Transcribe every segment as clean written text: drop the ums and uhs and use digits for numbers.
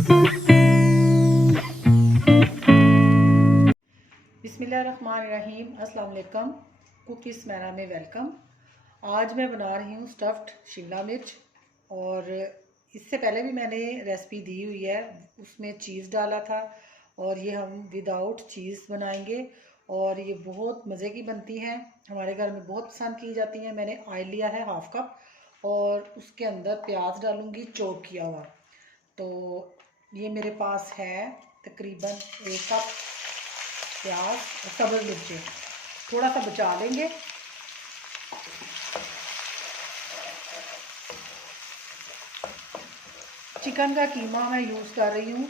बिस्मिल्लाहिर्रहमानिर्रहीम। अस्सलाम वालेकुम। कुकीज़ मैना में वेलकम। आज मैं बना रही हूँ स्टफ़्ड शिमला मिर्च, और इससे पहले भी मैंने रेसिपी दी हुई है, उसमें चीज़ डाला था, और ये हम विदाउट चीज़ बनाएंगे और ये बहुत मज़े की बनती हैं। हमारे घर में बहुत पसंद की जाती हैं। मैंने ऑयल लिया है 1/2 कप, और उसके अंदर प्याज डालूँगी चॉप किया हुआ। तो ये मेरे पास है तकरीबन 1 कप प्याज और सब्ज़ मिर्चें, थोड़ा सा बचा लेंगे। चिकन का कीमा मैं यूज़ कर रही हूँ।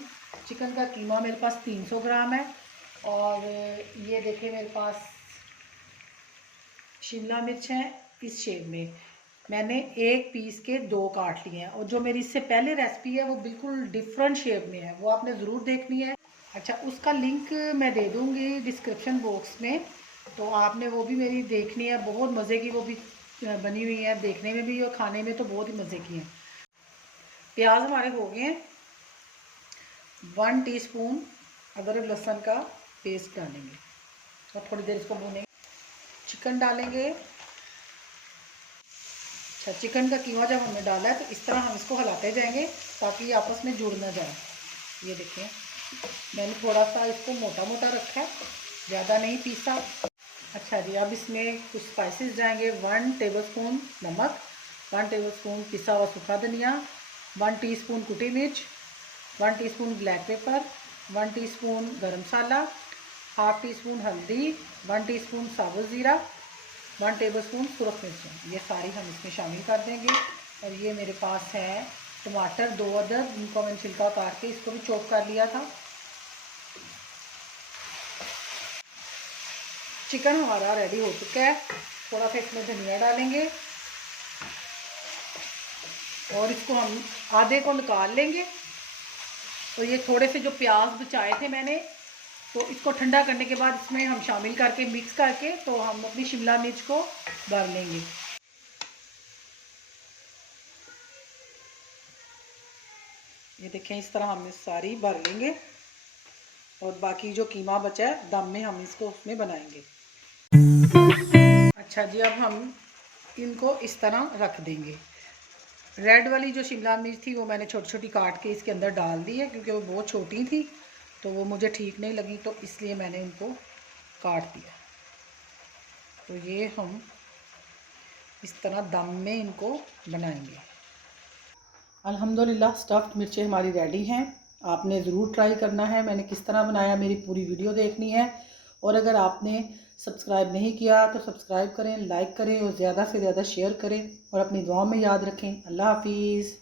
चिकन का कीमा मेरे पास 300 ग्राम है। और ये देखिए मेरे पास शिमला मिर्च है इस शेप में। मैंने एक पीस के 2 काट लिए हैं, और जो मेरी इससे पहले रेसिपी है वो बिल्कुल डिफरेंट शेप में है, वो आपने ज़रूर देखनी है। अच्छा, उसका लिंक मैं दे दूँगी डिस्क्रिप्शन बॉक्स में, तो आपने वो भी मेरी देखनी है। बहुत मज़े की वो भी बनी हुई है, देखने में भी और खाने में तो बहुत ही मज़े की हैं। प्याज हमारे हो गए हैं। 1 टीस्पून अदरक लहसुन का पेस्ट डालेंगे और थोड़ी देर इसको भूनेंगे। चिकन डालेंगे। अच्छा, चिकन का कीमा जब हमने डाला है तो इस तरह हम इसको हिलाते जाएंगे ताकि ये आपस में जुड़ ना जाए। ये देखिए मैंने थोड़ा सा इसको मोटा मोटा रखा है, ज़्यादा नहीं पीसा। अच्छा जी, अब इसमें कुछ स्पाइसेस जाएंगे। 1 टेबलस्पून नमक, 1 टेबलस्पून पिसा हुआ सूखा धनिया, 1 टीस्पून कुटी मिर्च, 1 टीस्पून ब्लैक पेपर, 1 टीस्पून गरम मसाला, हाफ टी स्पून हल्दी, 1 टीस्पून साबुत ज़ीरा, 1 टेबलस्पून सुरख मिर्च, ये सारी हम इसमें शामिल कर देंगे। और ये मेरे पास है टमाटर 2 अदद, इनको मैंने छिलका उतार के इसको भी चॉप कर लिया था। चिकन हमारा रेडी हो चुका है। थोड़ा सा इसमें धनिया डालेंगे और इसको हम आधे को निकाल लेंगे। तो ये थोड़े से जो प्याज बचाए थे मैंने, तो इसको ठंडा करने के बाद इसमें हम शामिल करके मिक्स करके तो हम अपनी शिमला मिर्च को भर लेंगे। ये देखें, इस तरह हम सारी भर लेंगे, और बाकी जो कीमा बचा है दम में हम इसको उसमें बनाएंगे। अच्छा जी, अब हम इनको इस तरह रख देंगे। रेड वाली जो शिमला मिर्च थी वो मैंने छोटी छोटी काट के इसके अंदर डाल दी है, क्योंकि वो बहुत छोटी थी तो वो मुझे ठीक नहीं लगी, तो इसलिए मैंने उनको काट दिया। तो ये हम इस तरह दम में इनको बनाएंगे। अल्हम्दुलिल्लाह स्टफ़्ड मिर्चें हमारी रेडी हैं। आपने ज़रूर ट्राई करना है। मैंने किस तरह बनाया मेरी पूरी वीडियो देखनी है। और अगर आपने सब्सक्राइब नहीं किया तो सब्सक्राइब करें, लाइक करें और ज़्यादा से ज़्यादा शेयर करें, और अपनी दुआ में याद रखें। अल्लाह हाफिज़।